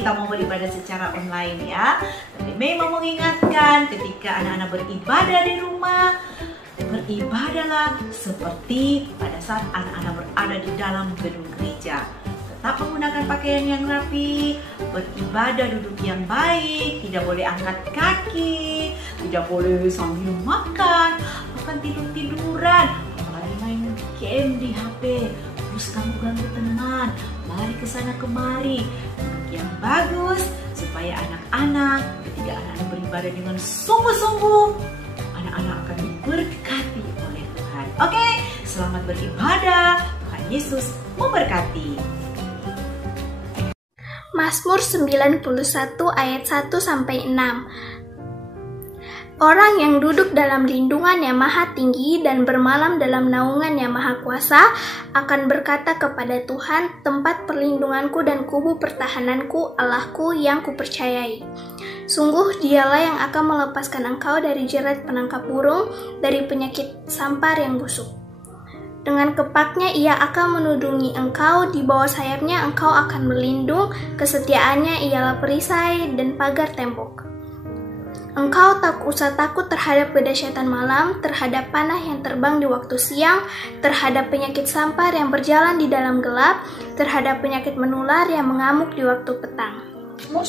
kita mau beribadah secara online ya. Tapi Mei mau mengingatkan ketika anak-anak beribadah di rumah, beribadahlah seperti pada saat anak-anak berada di dalam gedung gereja. Tetap menggunakan pakaian yang rapi, beribadah duduk yang baik, tidak boleh angkat kaki, tidak boleh sambil makan, bahkan tidur-tiduran, apalagi main game di HP, terus kamu ganggu teman, lari ke sana kemari. Duduk yang bagus supaya anak-anak ketika anak-anak beribadah dengan sungguh-sungguh, anak-anak akan diberkati oleh Tuhan. Oke, selamat beribadah. Tuhan Yesus memberkati. Mazmur 91 ayat 1-6. Orang yang duduk dalam lindungan yang maha tinggi dan bermalam dalam naungan yang maha kuasa akan berkata kepada Tuhan, tempat perlindunganku dan kubu pertahananku, Allahku yang kupercayai. Sungguh dialah yang akan melepaskan engkau dari jerat penangkap burung, dari penyakit sampar yang busuk. Dengan kepaknya ia akan menudungi engkau, di bawah sayapnya engkau akan berlindung, kesetiaannya ialah perisai dan pagar tembok. Engkau tak usah takut terhadap kedahsyatan malam, terhadap panah yang terbang di waktu siang, terhadap penyakit sampar yang berjalan di dalam gelap, terhadap penyakit menular yang mengamuk di waktu petang. Mazmur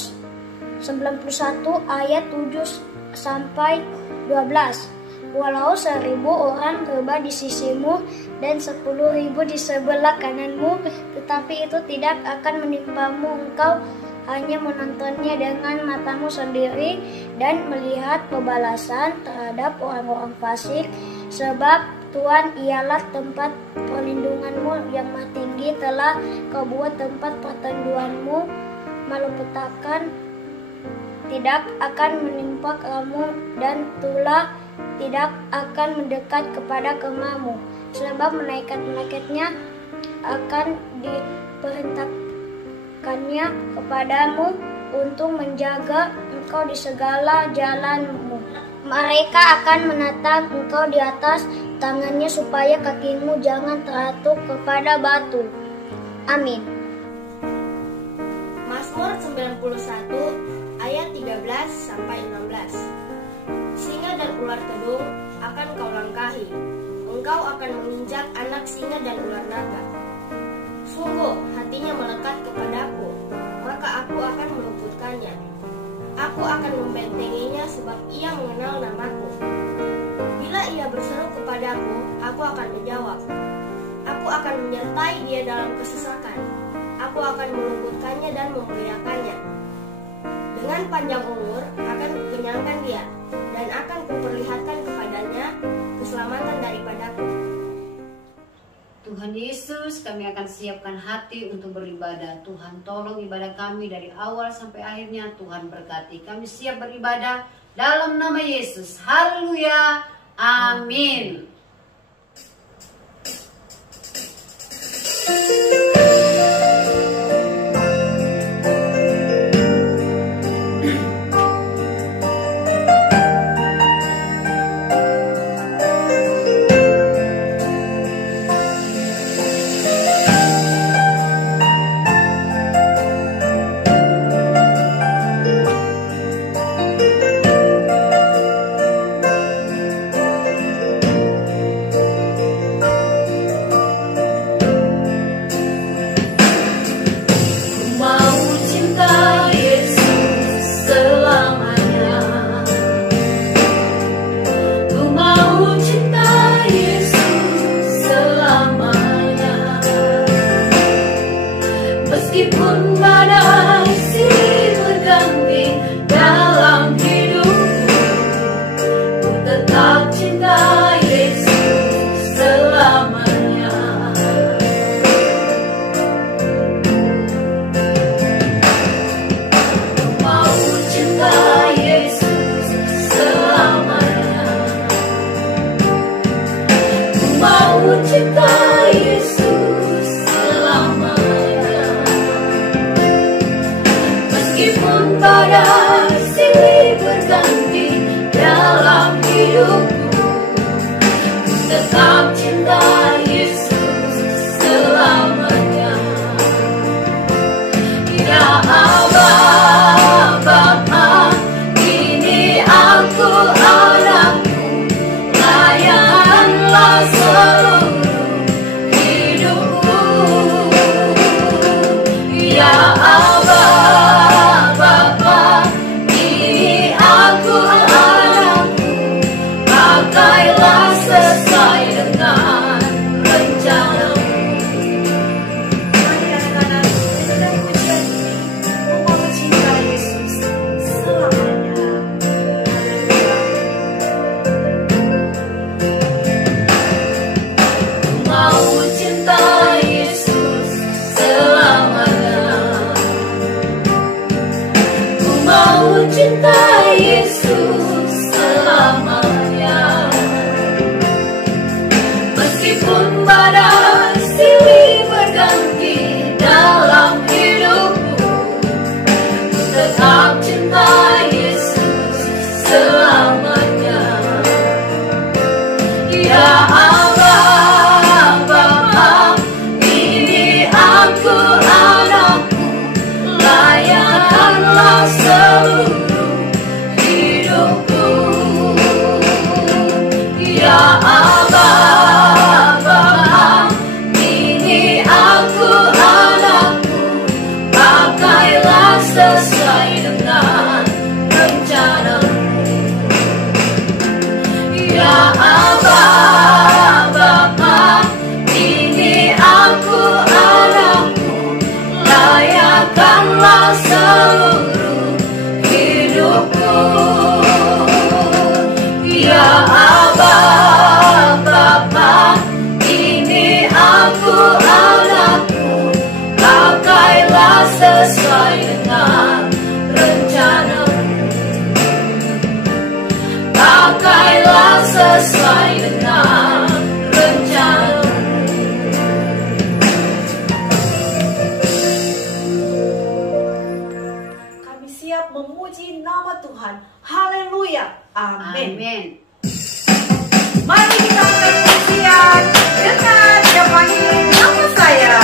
91 ayat 7-12. Walau 1000 orang rebah di sisimu dan 10.000 di sebelah kananmu, tetapi itu tidak akan menimpamu. Engkau hanya menontonnya dengan matamu sendiri dan melihat pembalasan terhadap orang-orang fasik. Sebab Tuhan ialah tempat perlindunganmu yang maha tinggi, telah kau buat tempat perteduhanmu, malapetakan tidak akan menimpa kamu dan tulah tidak akan mendekat kepada kemahmu. Sebab malaikat-malaikatnya akan diperintahkannya kepadamu untuk menjaga engkau di segala jalanmu. Mereka akan menatang engkau di atas tangannya supaya kakimu jangan terjatuh kepada batu. Amin. Mazmur 91 ayat 13-16. Singa dan ular kedung akan kau langkahi, engkau akan menginjak anak singa dan ular naga. Sungguh hatinya melekat kepadaku, maka aku akan meluputkannya. Aku akan membentenginya sebab ia mengenal namaku. Bila ia berseru kepadaku, aku akan menjawab. Aku akan menyertai dia dalam kesesakan. Aku akan meluputkannya dan memuliakannya. Dengan panjang umur akan kukenyangkan dia, dan akan kuperlihatkan kepadanya keselamatan daripadaku. Tuhan Yesus, kami akan siapkan hati untuk beribadah. Tuhan tolong ibadah kami dari awal sampai akhirnya. Tuhan berkati. Kami siap beribadah dalam nama Yesus. Haleluya. Amin. cinta Yesus selamanya. Meskipun badai silih berganti dalam hidupku, tetap cinta Yesus selamanya. Ya Allah Bapa, ini aku anakku, layakkanlah seluruh hidupku. Ya Allah Bapa, ini aku anakku, pakailah sesuai dengan rencana-Mu. Ya Allah Bapa, ini aku anakku, layakkanlah seluruh hidupku. Ya Allah Bapa, ini aku anakku, pakailah sesuai dengan rencana-Mu. Pakailah sesuai dengan rencana-Mu. Kami siap memuji nama Tuhan. Haleluya. Amin. Amin. Mari kita angkat pujian dengan Dia panggil nama saya.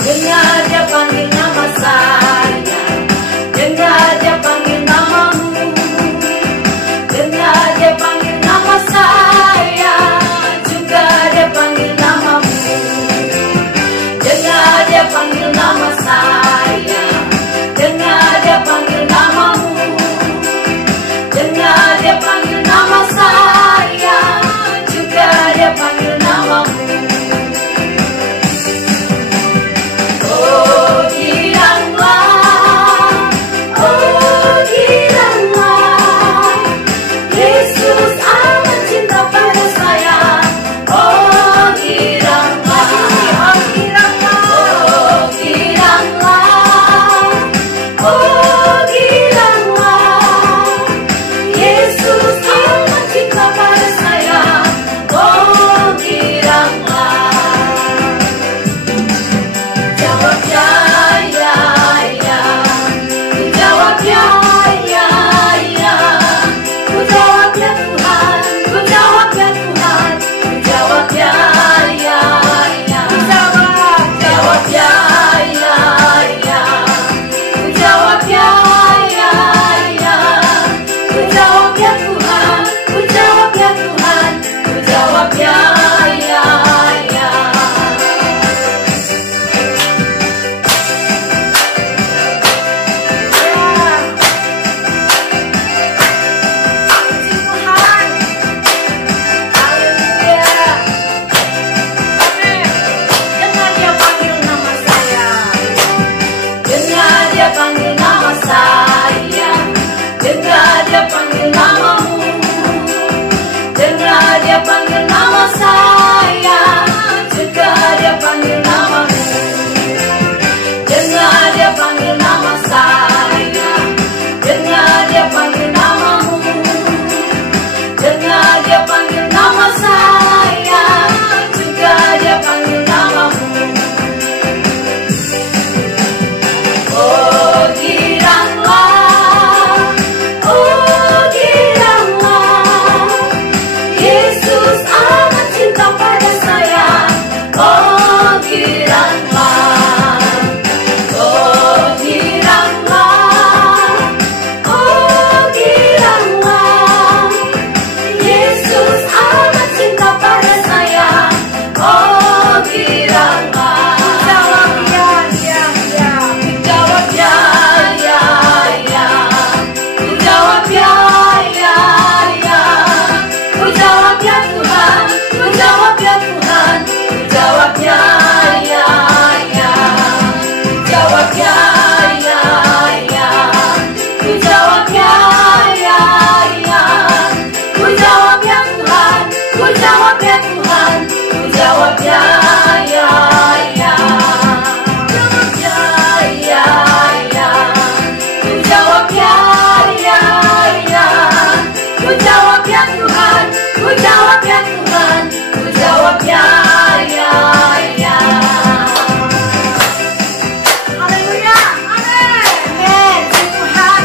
Dengar Dia panggil nama saya, dengar Dia panggil namamu, dengar Dia panggil nama saya, juga Dia panggil namamu. Dengar Dia panggil nama saya, jawab ya Tuhan, ku jawab ya, ya, ya. Jawab ya, ya, ya. Ku jawab ya, ya, ya. Ku jawab ya Tuhan, ku jawab ya Tuhan, ku jawab ya, ya, ya. Haleluya, amin. Amin, Tuhan.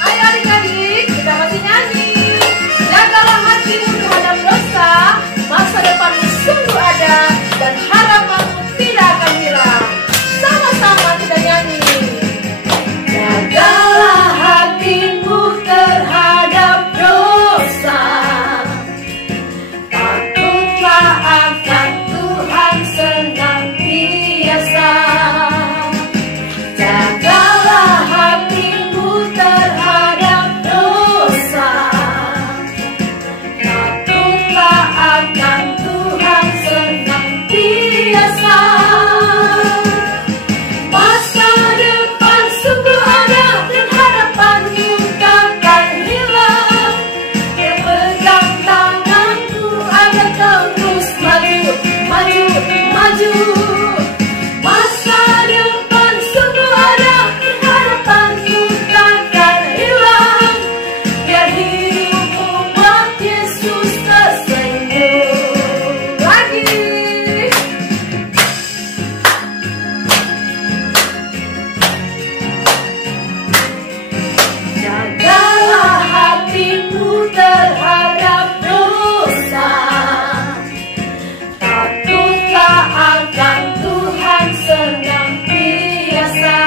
Ayo adik-adik, kita masih nyanyi. Jagalah hatimu terhadap dosa, masa depanmu sungguh ada, dan harapanmu tidak akan hilang. Sama-sama kita nyanyi. Jagalah hatimu terhadap dosa, takutlah akan Tuhan senantiasa. Jagalah hatimu terhadap dosa, takutlah akan Tuhan senantiasa. Masa depan sungguh ada dan harapanmu takkan hilang. Dia pegang tanganmu agar kau terus maju, maju, maju. Masa depan sungguh ada dan harapanmu takkan hilang. Biar hidupmu buat Yesus tersenyum lagi. Jagalah hatimu terhadap dosa, takutlah akan Tuhan senantiasa.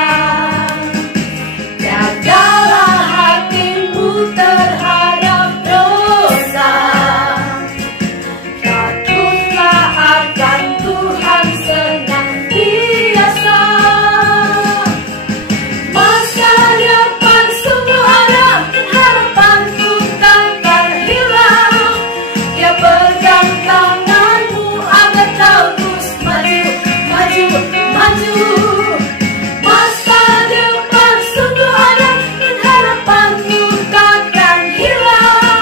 Jagalah hatimu terhadap dosa, takutlah akan Tuhan senantiasa. Masa depan sungguh ada dan harapanmu takkan hilang. Dia pegang tanganmu agar kau terus maju, maju, maju. Masa depan sungguh ada dan harapanmu takkan hilang.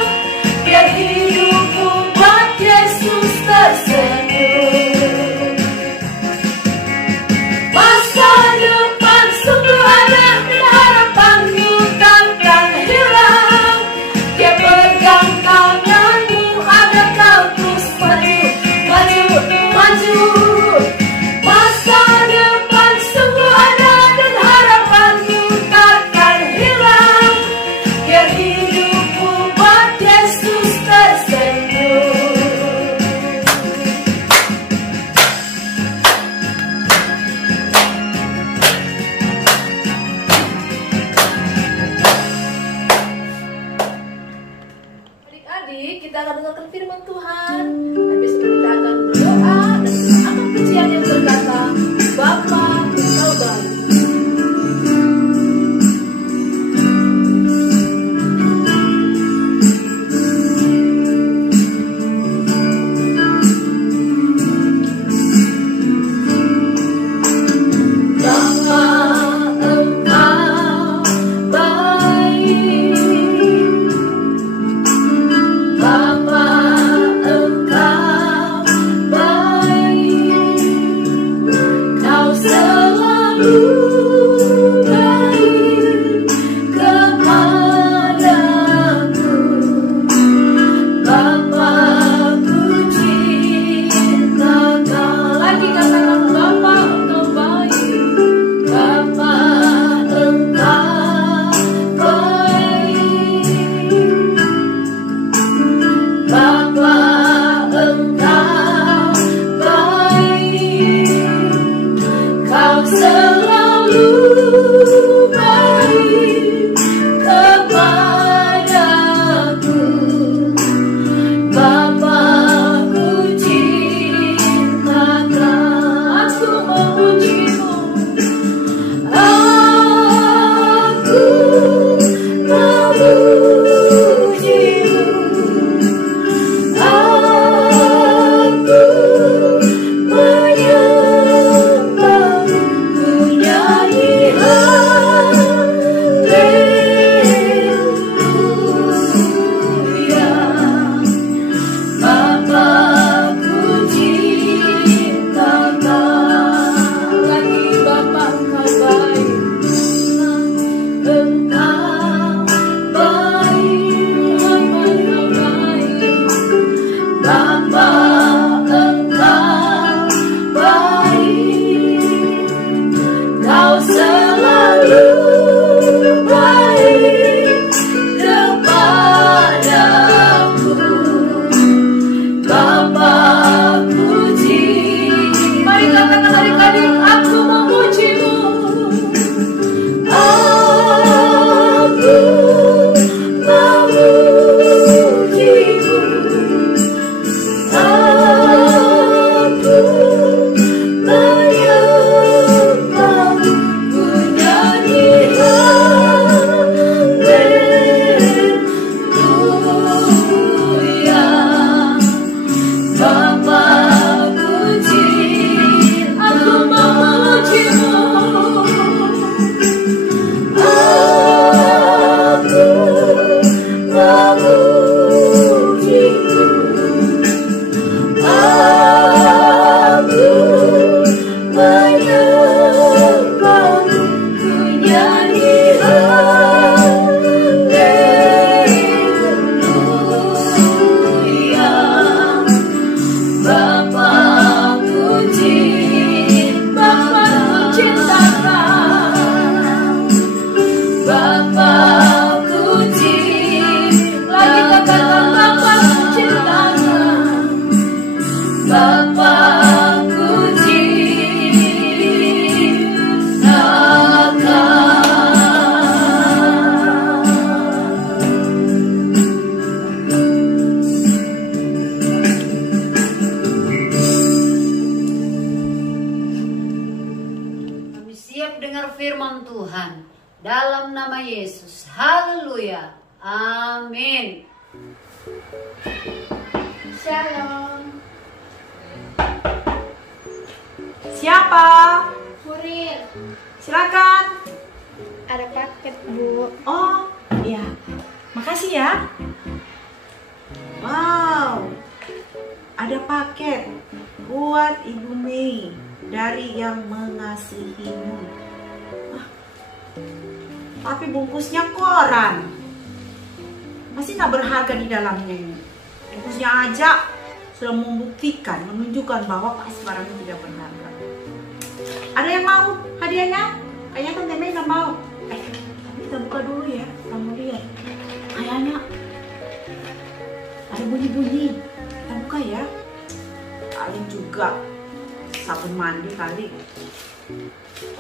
Biar hidupmu buat Yesus tersenyum. Masa depan sungguh ada dan harapanmu takkan hilang. Dia pegang tanganmu agar kau terus maju, maju, maju. Masa depan sungguh ada dan harapanmu takkan hilang. Biar hidupmu buat Yesus tersenyum. Adik-adik, kita akan dengarkan firman Tuhan. Habis itu kita akan berdoa dan akan pujian yang berkata, Bapa, Engkau baik. Bapa, Engkau baik. Bapa, Engkau baik. Kau selalu baik kepadaku. Bapa, ku cinta Kau. Lagi katakan, Bapa, Engkau baik. Bapa, Engkau baik. Bapa, Engkau baik. Kau selalu dengar firman Tuhan. Dalam nama Yesus. Haleluya. Amin. Shalom. Siapa? Kurir. Silakan. Ada paket, Bu. Oh, iya. Makasih ya. Wow. Ada paket buat Ibu Mei dari Yang Mengasihimu. Tapi bungkusnya koran. Masih tak berharga di dalamnya ini. Bungkusnya aja sudah membuktikan, menunjukkan bahwa pasti barangnya tidak berharga. Ada yang mau hadiahnya? Kayaknya Tante Mei nggak mau. Tapi kita buka dulu ya, kamu lihat. Kayaknya ada bunyi-bunyi. Kita buka ya. Paling juga sabun mandi kali.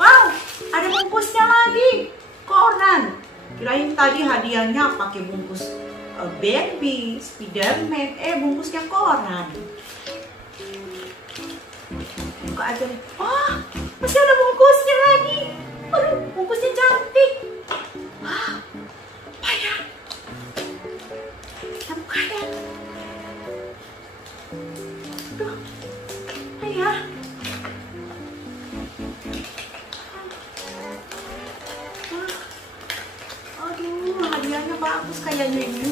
Wow, ada bungkusnya lagi. Koran. Kirain tadi hadiahnya pakai bungkus Barbie, Spiderman. Bungkusnya koran. Buka aja nih. Wah, masih ada bungkusnya lagi. Aduh, bungkusnya cantik. Wah, apa ya? Kita buka ya. Aduh, apa ya? Aduh, hadiahnya bagus kayaknya ini.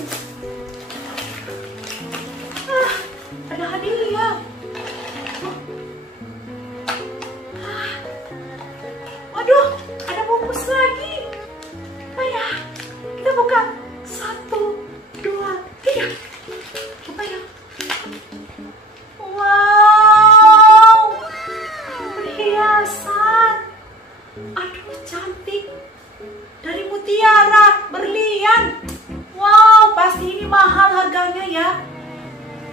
Ada hadiah. Waduh, ada bungkus lagi. Apa ya? Kita buka. 1, 2, 3. Apa ya? Wow, perhiasan. Aduh, cantik. Dari mutiara, berlian. Wow, pasti ini mahal harganya ya.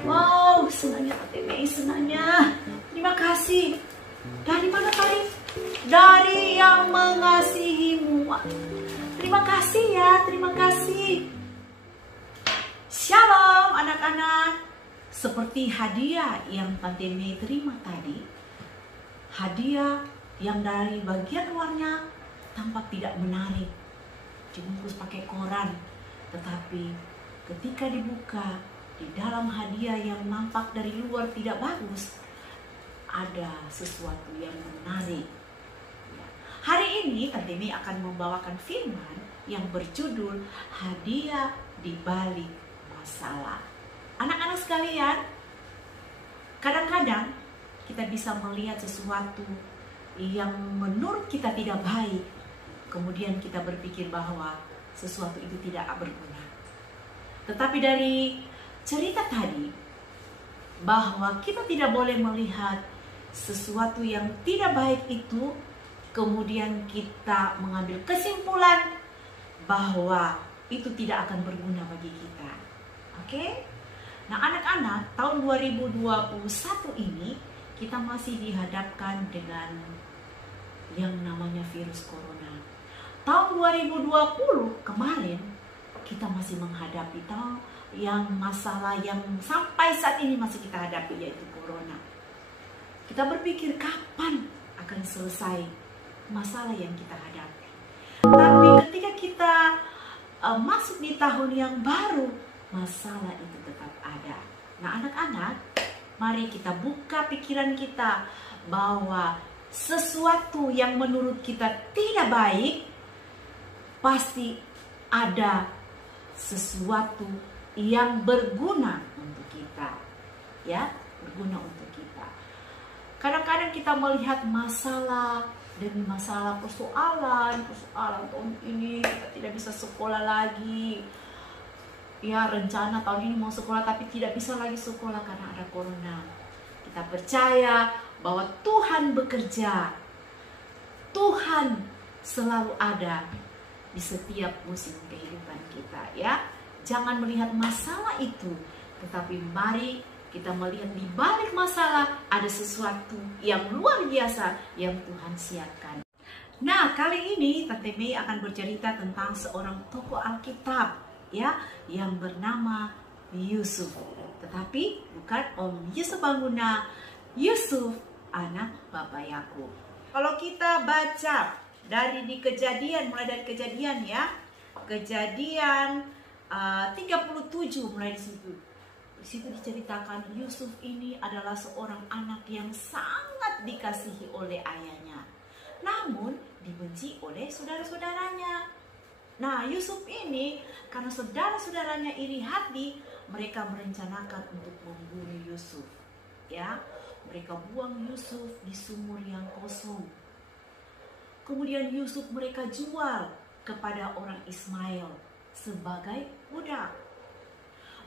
Wow, senangnya Tante Mei, senangnya. Terima kasih. Dari mana tadi? Dari Yang Mengasihimu. Terima kasih ya, terima kasih. Shalom anak-anak. Seperti hadiah yang Tante Mei terima tadi, hadiah yang dari bagian luarnya tampak tidak menarik, dibungkus pakai koran, tetapi ketika dibuka, di dalam hadiah yang nampak dari luar tidak bagus, ada sesuatu yang menarik. Hari ini Tante Mei akan membawakan firman yang berjudul Hadiah di Balik Masalah. Anak-anak sekalian, kadang-kadang kita bisa melihat sesuatu yang menurut kita tidak baik, kemudian kita berpikir bahwa sesuatu itu tidak berguna. Tetapi dari cerita tadi, bahwa kita tidak boleh melihat sesuatu yang tidak baik itu, kemudian kita mengambil kesimpulan bahwa itu tidak akan berguna bagi kita. Oke? Nah anak-anak, tahun 2021 ini kita masih dihadapkan dengan yang namanya virus corona. Tahun 2020 kemarin kita masih menghadapi yang masalah yang sampai saat ini masih kita hadapi, yaitu corona. Kita berpikir kapan akan selesai masalah yang kita hadapi. Tapi ketika kita masuk di tahun yang baru, masalah itu tetap ada. Nah anak-anak, mari kita buka pikiran kita bahwa sesuatu yang menurut kita tidak baik, pasti ada sesuatu yang berguna untuk kita. Ya, berguna untuk kita. Kadang-kadang kita melihat masalah demi masalah, persoalan tahun ini kita tidak bisa sekolah lagi. Ya, rencana tahun ini mau sekolah tapi tidak bisa lagi sekolah karena ada corona. Kita percaya bahwa Tuhan bekerja. Tuhan selalu ada di setiap musim kehidupan kita, ya. Jangan melihat masalah itu, tetapi mari kita melihat di balik masalah ada sesuatu yang luar biasa yang Tuhan siapkan. Nah, kali ini Tante Mei akan bercerita tentang seorang tokoh Alkitab, ya, yang bernama Yusuf. Tetapi bukan Om Yusuf Banguna, Yusuf anak Bapak Yakub. Kalau kita baca Dari Kejadian, mulai dari Kejadian ya. Kejadian 37 mulai di situ. Di situ diceritakan Yusuf ini adalah seorang anak yang sangat dikasihi oleh ayahnya, namun dibenci oleh saudara-saudaranya. Nah, Yusuf ini karena saudara-saudaranya iri hati, mereka merencanakan untuk membunuh Yusuf. Ya, mereka buang Yusuf di sumur yang kosong. Kemudian Yusuf mereka jual kepada orang Ismail sebagai budak.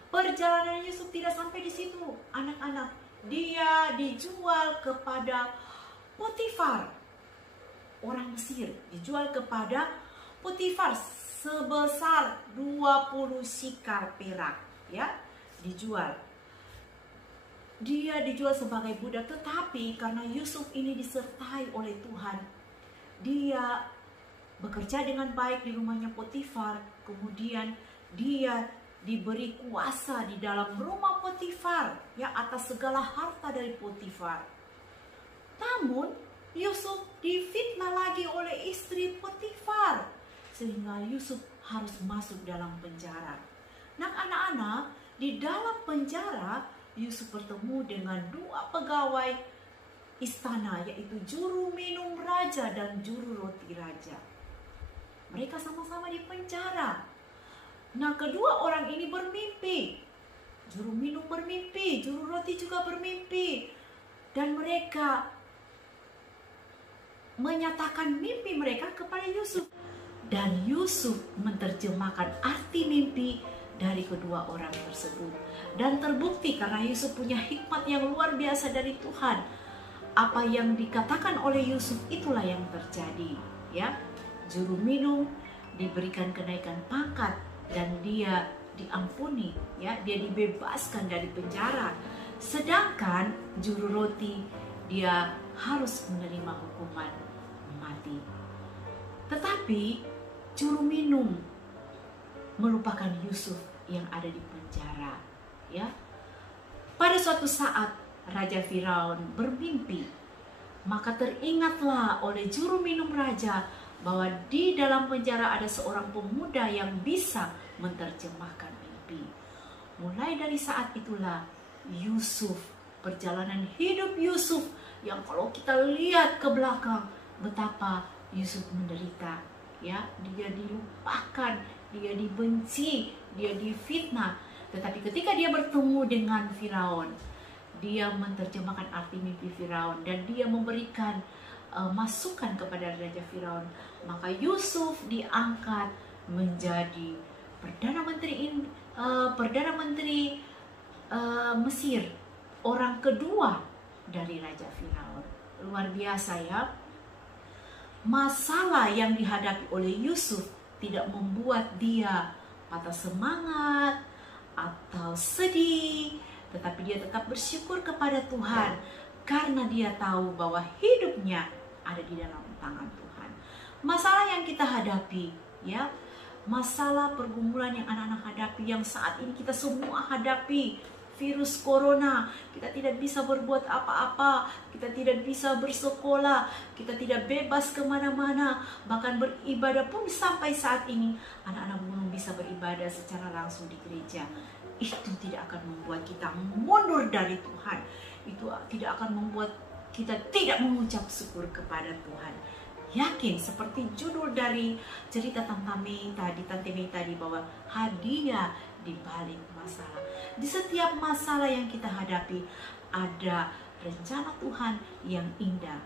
Perjalanan Yusuf tidak sampai di situ, anak-anak. Dia dijual kepada Potifar, orang Mesir. Dijual kepada Potifar sebesar 20 sikal perak, ya. Dijual. Dia dijual sebagai budak, tetapi karena Yusuf ini disertai oleh Tuhan, dia bekerja dengan baik di rumahnya Potifar. Kemudian dia diberi kuasa di dalam rumah Potifar, ya, atas segala harta dari Potifar. Namun Yusuf difitnah lagi oleh istri Potifar, sehingga Yusuf harus masuk dalam penjara. Nah, anak-anak, di dalam penjara Yusuf bertemu dengan dua pegawai istana, yaitu juru minum raja dan juru roti raja. Mereka sama-sama di penjara. Nah, kedua orang ini bermimpi. Juru minum bermimpi, juru roti juga bermimpi. Dan mereka menyatakan mimpi mereka kepada Yusuf. Dan Yusuf menerjemahkan arti mimpi dari kedua orang tersebut. Dan terbukti karena Yusuf punya hikmat yang luar biasa dari Tuhan. Apa yang dikatakan oleh Yusuf itulah yang terjadi, ya. Juru minum diberikan kenaikan pangkat dan dia diampuni, ya, dia dibebaskan dari penjara. Sedangkan juru roti dia harus menerima hukuman mati. Tetapi juru minum melupakan Yusuf yang ada di penjara, ya. Pada suatu saat Raja Firaun bermimpi, maka teringatlah oleh juru minum raja bahwa di dalam penjara ada seorang pemuda yang bisa menerjemahkan mimpi. Mulai dari saat itulah Yusuf, perjalanan hidup Yusuf yang kalau kita lihat ke belakang betapa Yusuf menderita, ya, dia dilupakan, dia dibenci, dia difitnah. Tetapi ketika dia bertemu dengan Firaun, dia menerjemahkan arti mimpi Firaun dan dia memberikan masukan kepada Raja Firaun. Maka Yusuf diangkat menjadi Perdana Menteri Mesir, orang kedua dari Raja Firaun. Luar biasa, ya. Masalah yang dihadapi oleh Yusuf tidak membuat dia patah semangat atau sedih, tetapi dia tetap bersyukur kepada Tuhan karena dia tahu bahwa hidupnya ada di dalam tangan Tuhan. Masalah yang kita hadapi, ya, masalah pergumulan yang anak-anak hadapi, yang saat ini kita semua hadapi, virus corona, kita tidak bisa berbuat apa-apa, kita tidak bisa bersekolah, kita tidak bebas kemana-mana, bahkan beribadah pun sampai saat ini anak-anak belum bisa beribadah secara langsung di gereja. Itu tidak akan membuat kita mundur dari Tuhan, itu tidak akan membuat kita tidak mengucap syukur kepada Tuhan. Yakin seperti judul dari cerita Tante Mei tadi bahwa hadiah di balik masalah. Di setiap masalah yang kita hadapi ada rencana Tuhan yang indah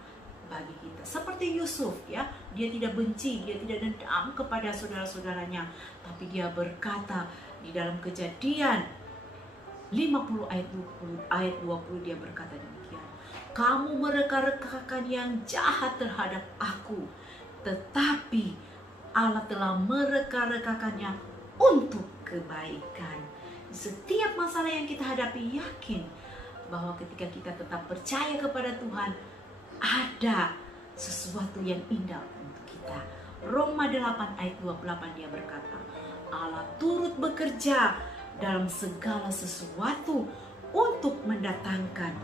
bagi kita. Seperti Yusuf, ya, dia tidak benci, dia tidak dendam kepada saudara-saudaranya, tapi dia berkata di dalam Kejadian 50 ayat 20 dia berkata demikian. Kamu mereka-rekakan yang jahat terhadap aku, tetapi Allah telah mereka-rekakannya untuk kebaikan. Setiap masalah yang kita hadapi, yakin bahwa ketika kita tetap percaya kepada Tuhan, ada sesuatu yang indah untuk kita. Roma 8 ayat 28 dia berkata, Allah turut bekerja dalam segala sesuatu untuk mendatangkan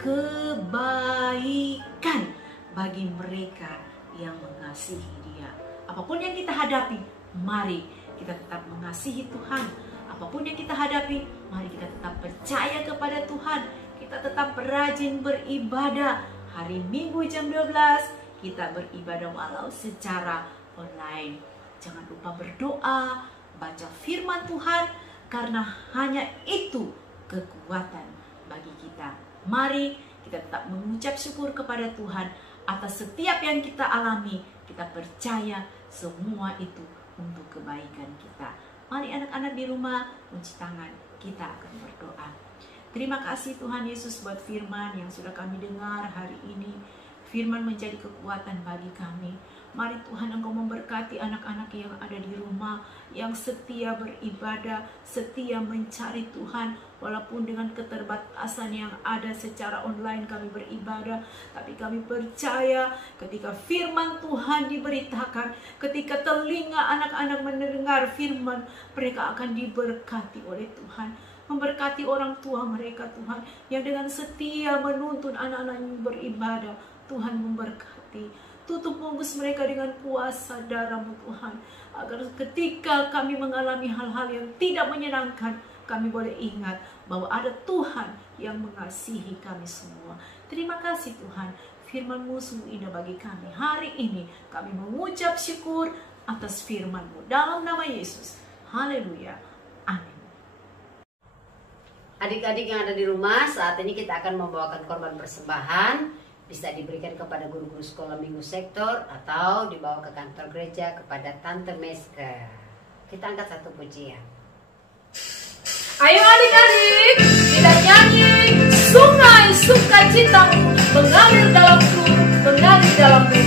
kebaikan bagi mereka yang mengasihi Dia. Apapun yang kita hadapi, mari kita tetap mengasihi Tuhan. Apapun yang kita hadapi, mari kita tetap percaya kepada Tuhan. Kita tetap rajin beribadah. Hari Minggu jam 12 kita beribadah walau secara online. Jangan lupa berdoa, baca firman Tuhan, karena hanya itu kekuatan bagi kita. Mari kita tetap mengucap syukur kepada Tuhan atas setiap yang kita alami. Kita percaya semua itu untuk kebaikan kita. Mari anak-anak di rumah kunci tangan, kita akan berdoa. Terima kasih Tuhan Yesus buat firman yang sudah kami dengar hari ini. Firman menjadi kekuatan bagi kami. Mari Tuhan Engkau memberkati anak-anak yang ada di rumah, yang setia beribadah, setia mencari Tuhan. Walaupun dengan keterbatasan yang ada secara online kami beribadah, tapi kami percaya ketika firman Tuhan diberitakan, ketika telinga anak-anak mendengar firman, mereka akan diberkati oleh Tuhan. Memberkati orang tua mereka Tuhan, yang dengan setia menuntun anak-anaknya beribadah. Tuhan memberkati. Tutup bungkus mereka dengan kuasa darah-Mu Tuhan, agar ketika kami mengalami hal-hal yang tidak menyenangkan, kami boleh ingat bahwa ada Tuhan yang mengasihi kami semua. Terima kasih Tuhan, firman-Mu sungguh indah bagi kami. Hari ini kami mengucap syukur atas firman-Mu dalam nama Yesus. Haleluya. Amin. Adik-adik yang ada di rumah, saat ini kita akan membawakan korban persembahan. Bisa diberikan kepada guru-guru sekolah minggu sektor atau dibawa ke kantor gereja kepada Tante Meska. Kita angkat satu pujian. Ayo adik-adik, kita nyanyi. Sungai sukacitamu mengalir dalamku, mengalir dalamku.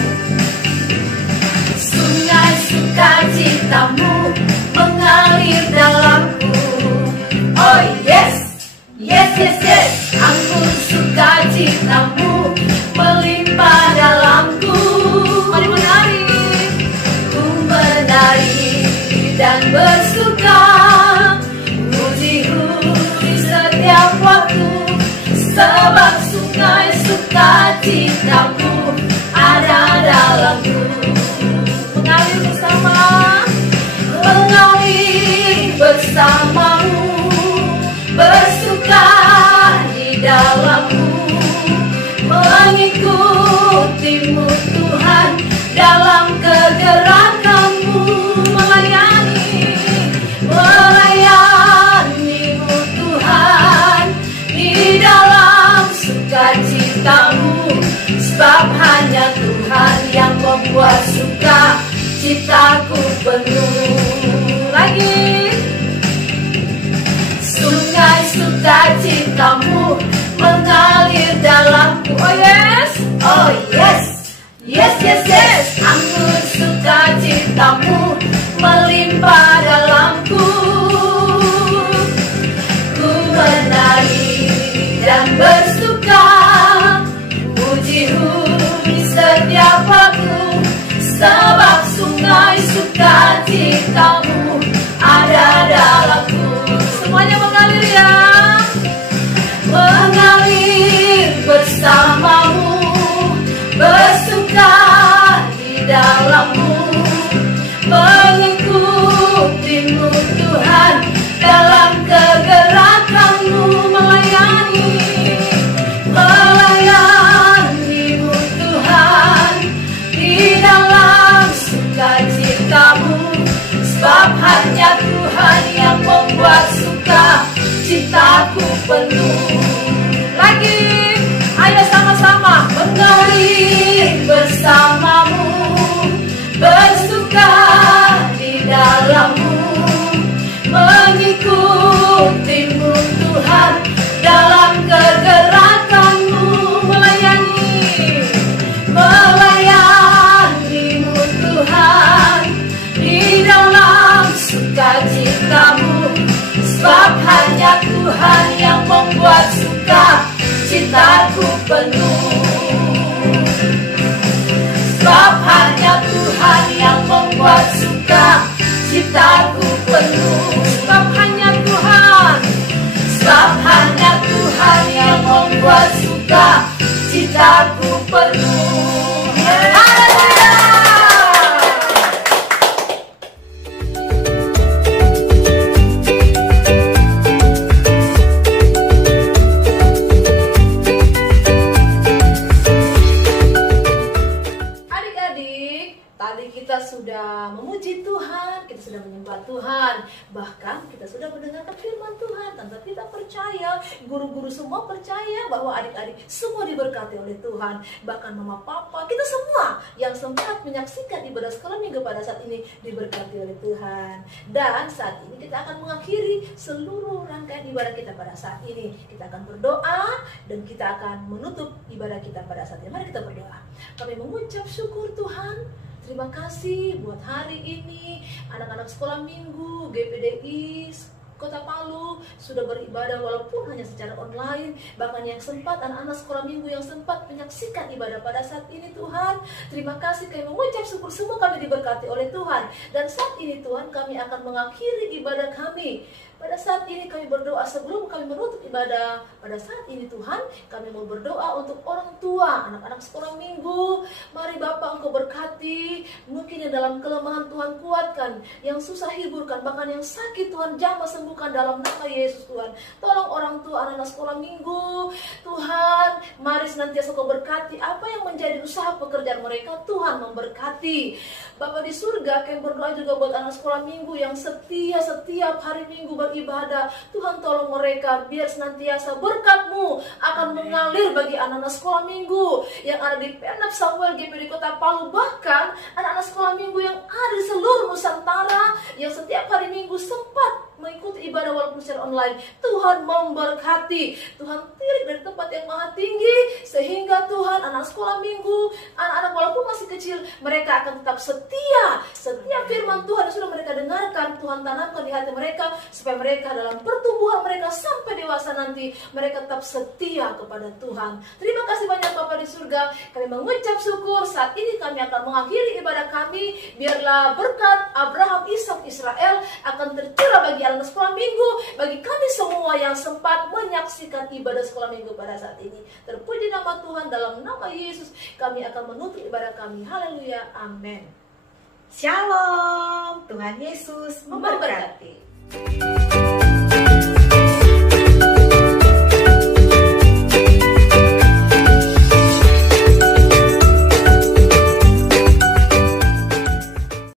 Sungai sukacitamu mengalir dalamku. Oh yes, yes, yes, yes. Anggur sukacitamu melimpah dalamku. Mari menari, ku menari dan bersuka, muji-Mu di setiap waktu, sebab sungai sukacitamu ada dalamku. Mengalir bersama, mengalir bersamamu, bersuka di dalammu, mengikutimu Tuhan dalam kegerakan-Mu, melayani-Mu Tuhan di dalam sukacitamu, sebab hanya Tuhan yang membuat suka citaku penuh. Lagi, sungai sukacitamu mengalir dalamku. Oh yes, oh yes, yes, yes, yes. Anggur sukacitamu melimpah dalamku, ku menari dan bersuka, muji-Mu di setiap waktu, sebab sungai sukacitamu ada dalamku. Semuanya mengalir ya. Mengalir bersamamu, bersuka di dalammu, mengikutimu Tuhan dalam kegerakan-Mu, melayani-Mu Tuhan di dalam sukacitamu, sebab hanya Tuhan yang membuat suka citaku penuh. Lagi, ayo sama-sama mengalir bersamamu, bersuka di dalammu, mengikutimu Tuhan dalam kegerakan-Mu, melayani-Mu Tuhan di dalam sukacitamu, sebab hanya Tuhan yang membuat suka citaku penuh. Sebab hanya Tuhan yang membuat suka citaku penuh. Sebab hanya Tuhan, sebab hanya Tuhan yang membuat suka citaku penuh. Haleluya. memuji Tuhan, kita sudah menyembah Tuhan, bahkan kita sudah mendengarkan firman Tuhan. Tentu kita percaya, guru-guru semua percaya bahwa adik-adik semua diberkati oleh Tuhan. Bahkan mama papa, kita semua yang sempat menyaksikan ibadah sekolah minggu pada saat ini diberkati oleh Tuhan. Dan saat ini kita akan mengakhiri seluruh rangkaian ibadah kita pada saat ini. Kita akan berdoa dan kita akan menutup ibadah kita pada saat ini. Mari kita berdoa. Kami mengucap syukur Tuhan. Terima kasih buat hari ini anak-anak sekolah minggu GPDI Kota Palu sudah beribadah walaupun hanya secara online. Bahkan yang sempat, anak-anak sekolah minggu yang sempat menyaksikan ibadah pada saat ini Tuhan, terima kasih, kami mengucap syukur semua kami diberkati oleh Tuhan. Dan saat ini Tuhan, kami akan mengakhiri ibadah kami. Pada saat ini kami berdoa sebelum kami menutup ibadah. Pada saat ini Tuhan, kami mau berdoa untuk orang tua, anak-anak sekolah minggu. Mari Bapak Engkau berkati, mungkin yang dalam kelemahan Tuhan kuatkan, yang susah hiburkan, bahkan yang sakit Tuhan jamah sembuhkan dalam nama Yesus Tuhan. Tolong orang tua anak-anak sekolah minggu Tuhan, mari senantiasa Kau berkati apa yang menjadi usaha pekerjaan mereka. Tuhan memberkati. Bapak di surga, kami berdoa juga buat anak sekolah minggu yang setia setiap hari minggu beribadah. Tuhan tolong mereka biar senantiasa berkat-Mu akan mengalir bagi anak-anak sekolah minggu yang ada di Pemnap Samuel GPD Kota Palu, bahkan anak-anak sekolah minggu yang ada di seluruh Nusantara yang setiap hari minggu sempat mengikuti ibadah walaupun secara online. Tuhan memberkati. Tuhan tirik dari tempat yang maha tinggi, sehingga Tuhan anak sekolah minggu, anak-anak walaupun masih kecil, mereka akan tetap setia. Setiap firman Tuhan yang sudah mereka dengarkan, Tuhan tanamkan di hati mereka, supaya mereka dalam pertumbuhan mereka sampai dewasa nanti, mereka tetap setia kepada Tuhan. Terima kasih banyak Bapa di surga. Kami mengucap syukur. Saat ini kami akan mengakhiri ibadah kami. Biarlah berkat Abraham, Ishak, Israel akan tercurah bagi anak sekolah minggu, bagi kami semua yang sempat menyaksikan ibadah sekolah minggu pada saat ini. Terpuji nama Tuhan, dalam nama Yesus kami akan menutup ibadah kami. Haleluya, amin. Shalom, Tuhan Yesus memberkati.